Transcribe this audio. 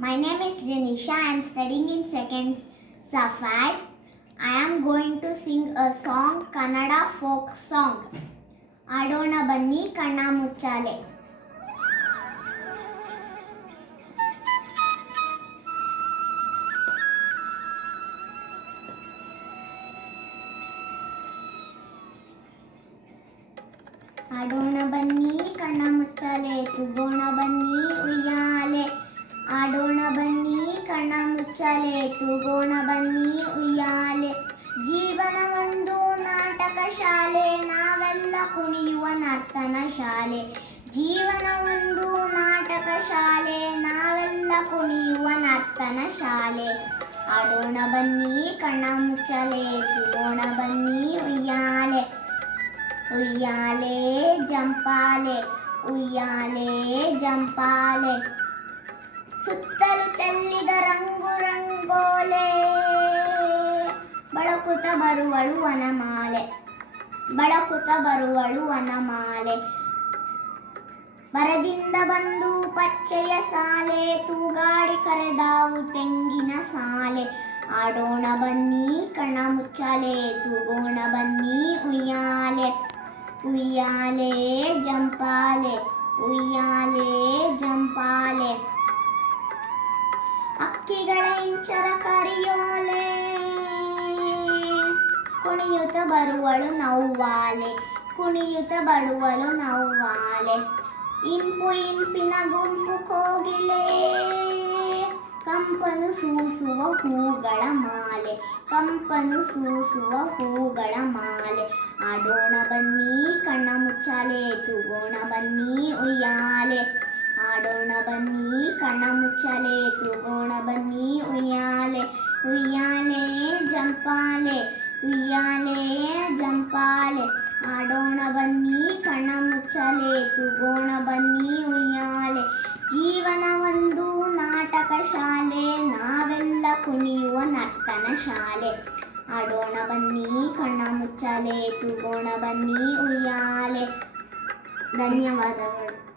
My name is Janisha. I am studying in second Safar. I am going to sing a song, Kannada folk song. ಆಡೋಣ ಬನ್ನಿ ಕಣ್ಣ ಮುಚ್ಚಾಲೆ. ಆಡೋಣ ಬನ್ನಿ ಕಣ್ಣ ಮುಚ್ಚಾಲೆ, ತೂಗೋಣ ಬನ್ನಿ ಉಯ್ಯಾಲೆ. ಆಡೋಣ ಬನ್ನಿ ಕಣ್ಣ ಮುಚ್ಚಾಲೆ, ತೂಗೋಣ ಬನ್ನಿ ಉಯ್ಯಾಲೆ. ಜೀವನ ಒಂದು ನಾಟಕ ಶಾಲೆ, ನಾವೆಲ್ಲ ಕುಣಿಯುವ ನರ್ತನ ಶಾಲೆ. ಜೀವನ ಒಂದು ನಾಟಕ ಶಾಲೆ, ನಾವೆಲ್ಲ ಕುಣಿಯುವ ನರ್ತನ ಶಾಲೆ. ಆಡೋಣ ಬನ್ನಿ ಕಣ್ಣ ಮುಚ್ಚಾಲೆ, ತೂಗೋಣ ಬನ್ನಿ ಉಯ್ಯಾಲೆ. ಉಯ್ಯಾಲೆ ಜಂಪಾಲೆ, ಉಯ್ಯಾಲೆ ಜಂಪಾಲೆ. ಸುತ್ತಲೂ ಚೆಲ್ಲಿದ ರಂಗು ರಂಗೋಲೆ, ಬಳಕುತ್ತ ಬರುವಳು ವನಮಾಲೆ. ಬಳಕುತ್ತ ಬರುವಳು ವನಮಾಲೆ. ಬರದಿಂದ ಬಂದು ಪಚ್ಚೆಯ ಸಾಲೆ, ತೂಗಾಡಿ ಕರೆದಾವು ತೆಂಗಿನ ಸಾಲೆ. ಆಡೋಣ ಬನ್ನಿ ಕಣ್ಣ ಮುಚ್ಚಾಲೆ, ತೂಗೋಣ ಬನ್ನಿ ಉಯ್ಯಾಲೆ. ಉಯ್ಯಾಲೆ ಜಂಪಾಲೆ, ಉಯ್ಯಾಲೆ ಜಂಪಾಲೆ. ಅಕ್ಕಿಗಳ ಇಂಚರ ಕರಿಯೋಲೆ, ಕುಣಿಯುತ್ತ ಬರುವಳು ನವ್ವಾಲೆ. ಕುಣಿಯುತ್ತ ಬರುವಳು ನವ್ವಾಲೆ. ಇಂಪು ಇಂಪಿನ ಗುಂಪು ಕೋಗಿಲೆ, ಕಂಪನು ಸೂಸುವ ಹೂಗಳ ಮಾಲೆ. ಕಂಪನು ಸೂಸುವ ಹೂಗಳ ಮಾಲೆ. ಆಡೋಣ ಬನ್ನಿ ಕಣ್ಣ ಮುಚ್ಚಾಲೆ, ತೂಗೋಣ ಬನ್ನಿ ಉಯ್ಯಾಲೆ. ಆಡೋಣ ಬನ್ನಿ ಕಣ್ಣ ಮುಚ್ಚಾಲೆ, ತೂಗೋಣ ಬನ್ನಿ ಉಯ್ಯಾಲೆ. ಉಯ್ಯಾಲೆ ಜಂಪಾಲೆ, ಉಯ್ಯಾಲೆ ಜಂಪಾಲೆ. ಆಡೋಣ ಬನ್ನಿ ಕಣ್ಣ ಮುಚ್ಚಾಲೆ, ತೂಗೋಣ ಬನ್ನಿ ಉಯ್ಯಾಲೆ. ಜೀವನ ಒಂದು ನಾಟಕ ಶಾಲೆ, ನಾವೆಲ್ಲ ಕುಣಿಯುವ ನರ್ತನ ಶಾಲೆ. ಆಡೋಣ ಬನ್ನಿ ಕಣ್ಣ ಮುಚ್ಚಾಲೆ, ತೂಗೋಣ ಬನ್ನಿ ಉಯ್ಯಾಲೆ. ಧನ್ಯವಾದಗಳು.